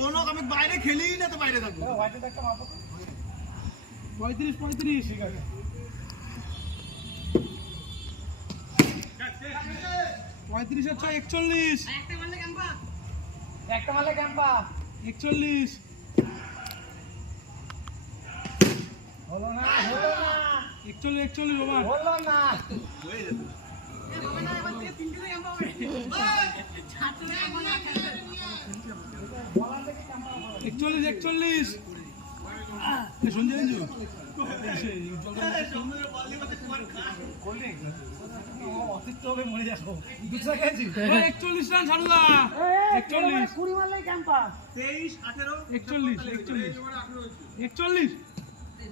কোনো আমি বাইরে খেলি না তো বাইরে থাকবো 35 ঠিক আছে 35 আর 6 41 একটা মারলে ক্যাম্পা 41 হলো না 41 বাবা হলো না হয়ে যেত হবে না এবার থেকে তিনটে ক্যাম্পা হবে ছাত্ররা এখন বলার থেকে ক্যাম্পা 41 শুনছেন যে সমুদ্রের বললি মতে কোন খা কোল্ড ড্রিঙ্ক অতিরিক্ত হবে মরে যাবো দুসরা খেয়েছি 41 রান ছাড়ুদা 41 কুড়ি মারলে ক্যাম্পা 23 18 41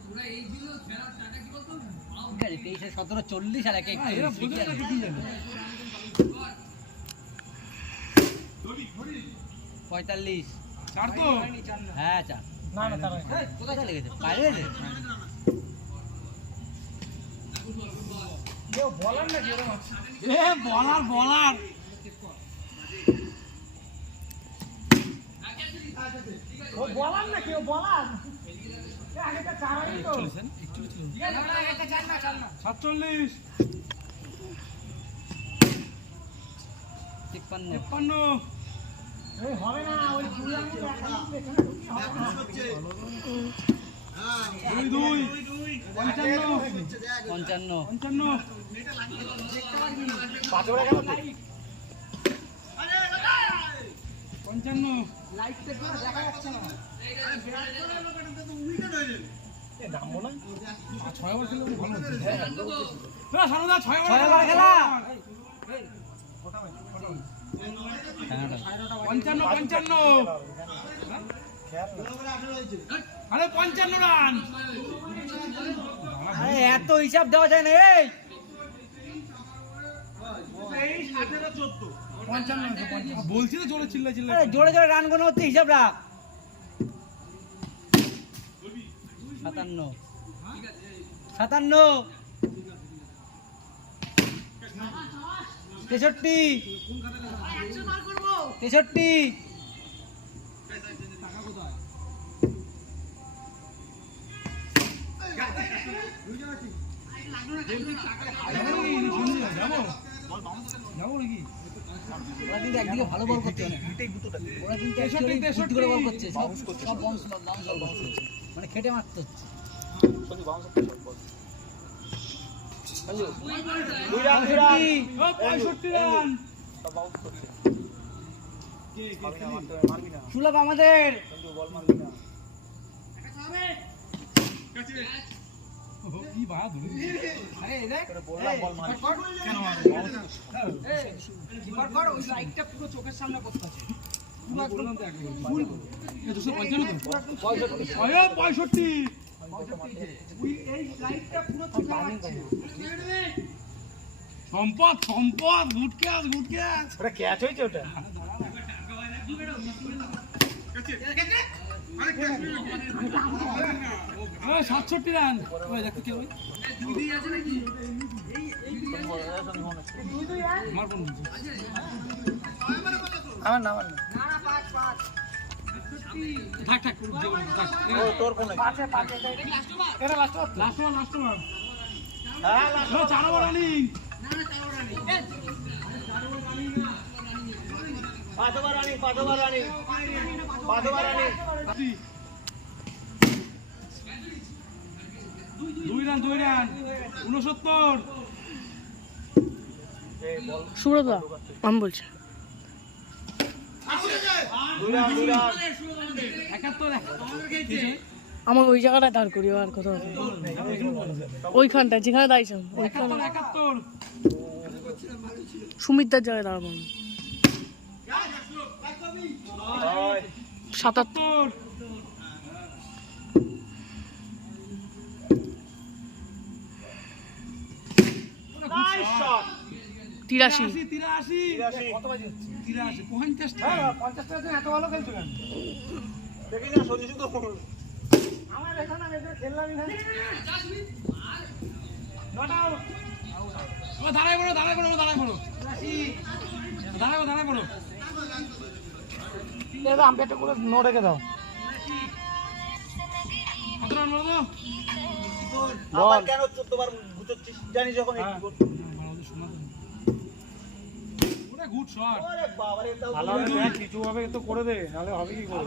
তোরা এই দিলো ফেরার টাকা কি বলতো 23 17 40 আর এক এক এরা বুঝে না কি জানে 45 ছাড় তো হ্যাঁ চা না না তারা কোথায় চলে গেছে বাইরে গেছে কেউ বলার না কি এরকম এ বলার ও বলার না কেউ বলার আগেটা চারাই তো 47 53 এই হবে না ওই দুই আঙুল দুই 55 লাইট দেখো দেখা যাচ্ছে না এই নামবো না 6 ওভার খেলে ভালো হতো না সানুদা 6 ওভার খেলা 55 আরে 55 রান আরে এত হিসাব দেওয়া যায় না এই 23 18 14 55 বলছি তো জোরে চিল্লা আরে জোরে জোরে রান গোনা হচ্ছে হিসাব রাখ 57 63 যাবো নাকি ওরা কিন্তু একদিকে ভালো বল করছে না ওরা কিন্তু একদিকে বুদ্ধি করে বল করছে সব বাউন্স করছে মানে খেটে মারতে হচ্ছে সুলভ আমাদের কি বাদ আরে দেখ কিপার কর ওই লাইটটা পুরো চোখের সামনে করতে আছে ফুল 65 এই লাইটটা পুরো চোখে লাগছে সম্পদ গুড ক্যাচ ওটা ক্যাচ হয়েছে ওটা 67 রান ওই দেখতে কে ওই আমার না থাক তোর কোন পাঁচে এটা লাস্ট ওভার হ্যাঁ last 4 over running 5 over running 2 run 69 Subrata আমি বলছি 71 আমার ওই জায়গাটায় দাঁড় করি আর কথা হবে ওইখানটা যেখানে দাঁড়িয়েছিলাম ওইখানে 71 সুমিতদার জায়গায় দাঁড়াবো 77 83 কত বাজে হচ্ছে 50 হ্যাঁ 50 টাকা এত ভালো খেলছো কেন দেখি না সত্যি তো আমার এখানে আমি খেললামই না নট আউট দাঁড়ায় পড়ো দাদা আম্পায়ারটা করে নো রেখে দাও কত রান বলো তো? আবার কেন 14 বার গুছোচ্ছিস জানি যখন একটু করতে। ওটা গুড শট। আরে বাবা রে, এটাও ভালো হবে কিছু হবে তো করে দে নাহলে হবে কি করে